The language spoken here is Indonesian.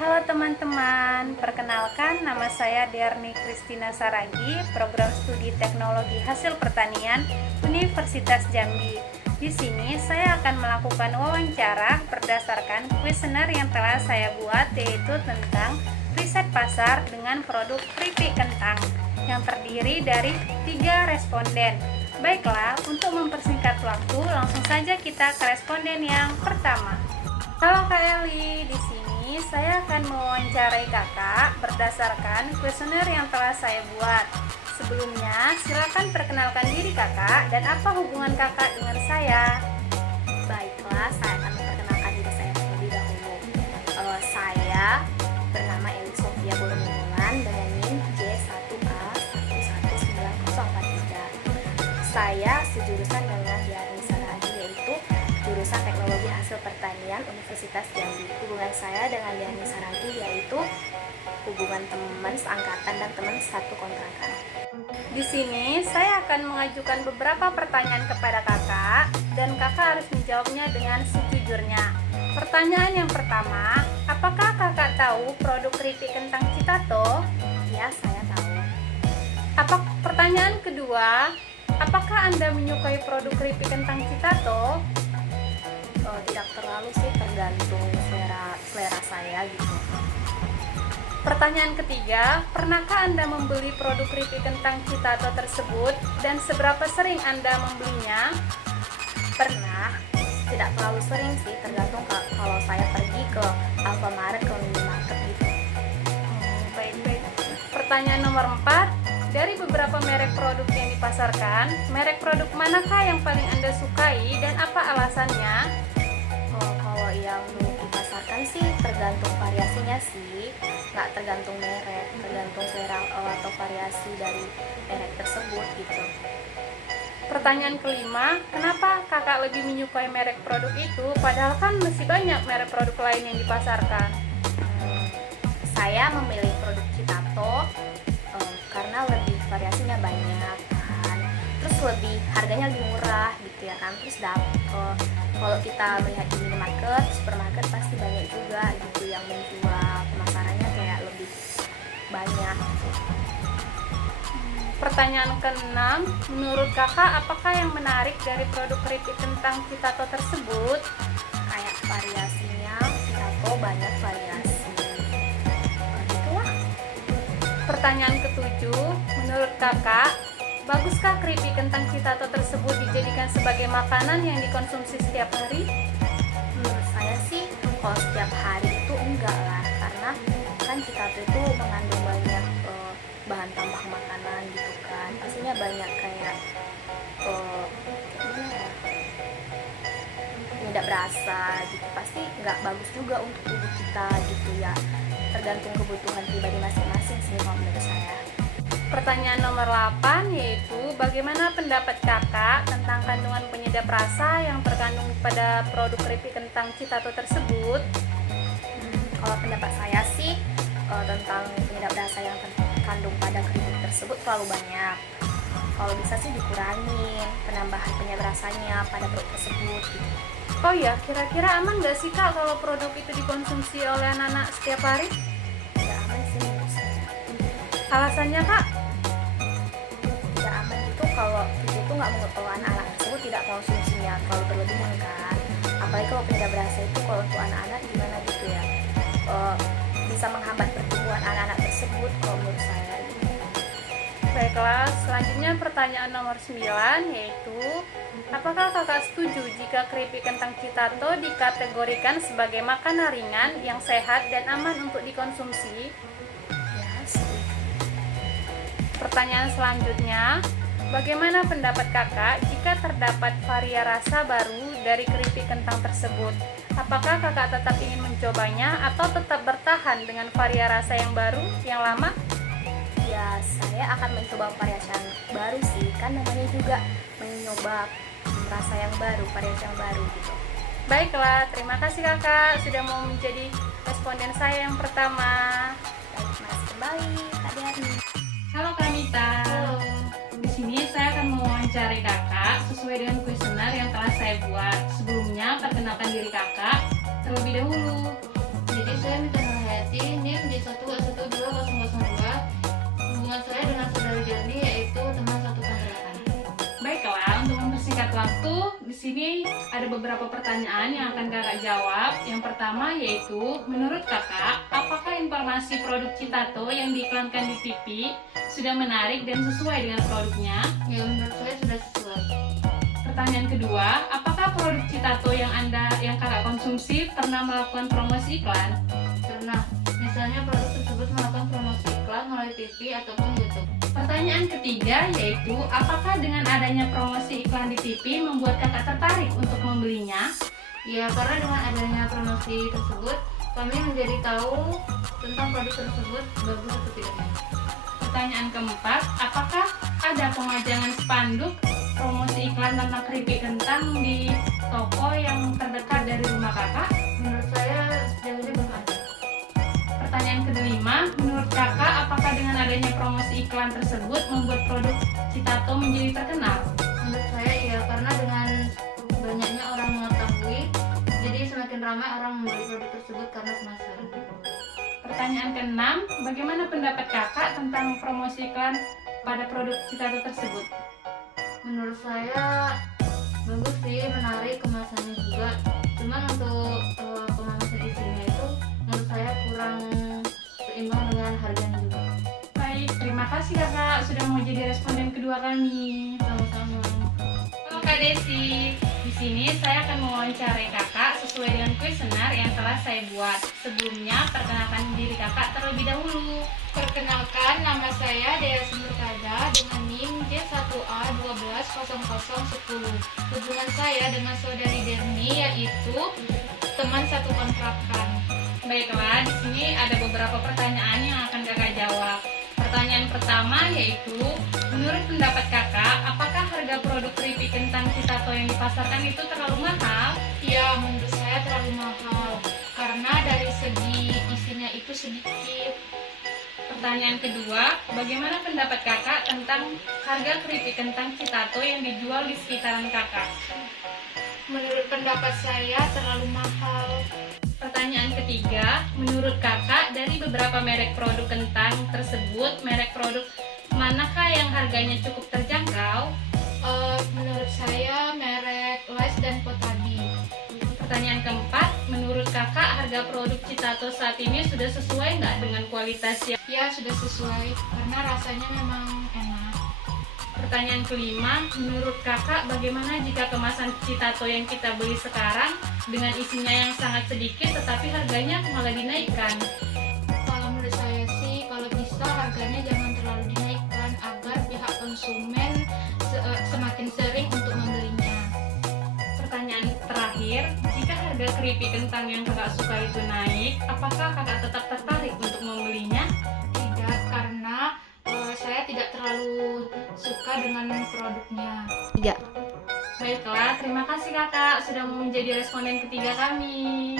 Halo teman-teman, perkenalkan nama saya Derni Kristina Saragi, program studi teknologi hasil pertanian Universitas Jambi. Di sini saya akan melakukan wawancara berdasarkan kuesioner yang telah saya buat, yaitu tentang riset pasar dengan produk keripik kentang yang terdiri dari 3 responden. Baiklah, untuk mempersingkat waktu, langsung saja kita ke responden yang pertama. Halo Kak Eli, di sini saya akan mewawancarai Kakak berdasarkan kuesioner yang telah saya buat. Sebelumnya, silakan perkenalkan diri Kakak dan apa hubungan Kakak dengan saya. Baiklah, saya akan memperkenalkan diri saya terlebih dahulu. Saya bernama Eli Sofia Bolongulan dengan NIM J1A11943. Saya sejurusan dengan Diani Saragi, yaitu jurusan Teknologi Hasil Pertanian Universitas Jambi. Hubungan saya dengan Diani Saragi yaitu hubungan teman seangkatan dan teman satu kontrakan. Di sini saya akan mengajukan beberapa pertanyaan kepada Kakak dan Kakak harus menjawabnya dengan sejujurnya. Pertanyaan yang pertama, apakah Kakak tahu produk keripik kentang Citato? Ya, saya tahu. Pertanyaan kedua, apakah Anda menyukai produk keripik kentang Citato? Tidak terlalu sih, tergantung selera saya gitu. Pertanyaan ketiga, pernahkah Anda membeli produk keripik kentang Citato tersebut dan seberapa sering Anda membelinya? Pernah, tidak terlalu sering sih, tergantung kalau saya pergi ke Alfamart, ke minimarket gitu. Baik-baik. Pertanyaan nomor 4, dari beberapa merek produk yang dipasarkan, merek produk manakah yang paling Anda sukai dan apa alasannya? Kalau yang dipasarkan sih tergantung variasinya sih, nggak tergantung merek, tergantung selera atau variasi dari merek tersebut gitu. Pertanyaan kelima, kenapa Kakak lebih menyukai merek produk itu padahal kan masih banyak merek produk lain yang dipasarkan? Saya memilih produk Citato karena lebih variasinya banyak kan, terus harganya lebih murah gitu ya kan, terus kalau kita melihat di minimarket, supermarket pasti banyak juga gitu yang menjual, pemasarannya kayak lebih banyak. Pertanyaan keenam, menurut Kakak apakah yang menarik dari produk keripik kentang Citato tersebut? Kayak variasinya, Citato banyak variasi gitulah. Pertanyaan ketujuh, menurut Kakak baguskah keripik kentang Citato tersebut dijadikan sebagai makanan yang dikonsumsi setiap hari? Menurut saya sih kalau setiap hari itu enggak lah, karena kan Citato itu mengandung banyak bahan tambah makanan gitu kan, pastinya banyak kayak tidak berasa gitu, pasti nggak bagus juga untuk tubuh kita gitu ya, tergantung kebutuhan pribadi masing-masing sih kalau menurut saya. Pertanyaan nomor 8 yaitu bagaimana pendapat Kakak tentang kandungan penyedap rasa yang terkandung pada produk keripik kentang Citato tersebut? Kalau pendapat saya sih tentang penyedap rasa yang terkandung pada keripik tersebut terlalu banyak. Kalau bisa sih dikurangin penambahan penyedap rasanya pada produk tersebut gitu. Oh ya, kira-kira aman nggak sih Kak kalau produk itu dikonsumsi oleh anak-anak setiap hari? Tidak aman sih menurut saya. Alasannya Kak? Tidak aman gitu kalau kita itu nggak mau, kalau anak-anak tersebut tidak konsumsinya terlalu berlebihan kan, apalagi kalau penyedap rasa itu kalau untuk anak-anak gimana gitu ya, bisa menghambat pertumbuhan anak-anak tersebut kalau menurut saya gitu. Baiklah, selanjutnya pertanyaan nomor 9 yaitu apakah Kakak setuju jika keripik kentang Citato dikategorikan sebagai makanan ringan yang sehat dan aman untuk dikonsumsi? Ya sih. Pertanyaan selanjutnya, bagaimana pendapat Kakak jika terdapat varian rasa baru dari keripik kentang tersebut? Apakah Kakak tetap ingin mencobanya atau tetap bertahan dengan varian rasa yang baru, yang lama? Ya, saya akan mencoba variasi yang baru sih, kan namanya juga mencoba rasa yang baru, variasi yang baru gitu. Baiklah, terima kasih Kakak sudah mau menjadi responden saya yang pertama. Baik, mas kembali Kak Diani. Halo Kak Nita. Halo. Di sini saya akan mewawancarai Kakak sesuai dengan kuesioner yang telah saya buat. Sebelumnya, perkenalkan diri Kakak terlebih dahulu. Jadi saya Mita Hayati itu di sini ada beberapa pertanyaan yang akan kakak jawab. Yang pertama yaitu, menurut kakak, apakah informasi produk Citato yang diiklankan di TV sudah menarik dan sesuai dengan produknya? Ya, menurut saya sudah sesuai. Pertanyaan kedua, apakah produk Citato yang kakak konsumsi pernah melakukan promosi iklan? Pernah, misalnya produk tersebut melakukan promosi iklan melalui TV ataupun YouTube. Pertanyaan ketiga yaitu, apakah dengan adanya promosi iklan di TV membuat kakak tertarik untuk membelinya? Ya, karena dengan adanya promosi tersebut, kami menjadi tahu tentang produk tersebut bagus atau tidaknya. Pertanyaan keempat, apakah ada pemajangan spanduk promosi iklan tentang keripik kentang di toko yang terdekat dari rumah kakak? Menurut saya sejauh ini belum ada. Pertanyaan kelima, menurut kakak apakah dengan adanya promosi iklan tersebut membuat produk Citato menjadi terkenal? Menurut saya iya, karena dengan banyaknya orang mengetahui, jadi semakin ramai orang membeli produk tersebut karena penasaran. Pertanyaan keenam, bagaimana pendapat kakak tentang promosi iklan pada produk Citato tersebut? Menurut saya bagus sih, menarik, kemasannya juga. Cuman untuk kemasan isinya itu menurut saya kurang seimbang dengan harganya juga. Baik, terima kasih kakak sudah mau jadi responden kedua kami. Sama-sama. Halo Kak Desi, di sini saya akan mewawancarai kakak sesuai dengan kuesioner yang telah saya buat. Sebelumnya, perkenalkan diri kakak terlebih dahulu. Perkenalkan, nama saya Dea Sumberkada dengan NIM J1A120010. Hubungan saya dengan saudari Derni yaitu teman satu kontrakan. Baiklah, di sini ada beberapa pertanyaan yang akan kakak jawab. Pertanyaan pertama yaitu, menurut pendapat kakak, apakah harga produk keripik kentang Citato yang dipasarkan itu terlalu mahal? Ya, menurut saya terlalu mahal karena dari segi isinya itu sedikit. Pertanyaan kedua, bagaimana pendapat kakak tentang harga keripik kentang Citato yang dijual di sekitaran kakak? Menurut pendapat saya terlalu mahal. Pertanyaan ketiga, menurut kakak dari beberapa merek produk kentang tersebut, merek produk manakah yang harganya cukup terjangkau? Menurut saya merek Lays dan Kotabi. Pertanyaan keempat, menurut kakak harga produk Citato saat ini sudah sesuai nggak dengan kualitas yang... Ya, sudah sesuai karena rasanya memang enak. Pertanyaan kelima, menurut kakak bagaimana jika kemasan Citato yang kita beli sekarang dengan isinya yang sangat sedikit tetapi harganya malah dinaikkan? Kalau menurut saya sih, kalau bisa harganya jangan terlalu dinaikkan agar pihak konsumen semakin sering untuk membelinya. Pertanyaan terakhir, jika harga keripik kentang yang kakak suka itu naik, apakah kakak tetap tertarik untuk membelinya? Tidak, karena saya tidak terlalu suka dengan produknya. Tiga. Baiklah, terima kasih kakak sudah mau menjadi responden ketiga kami.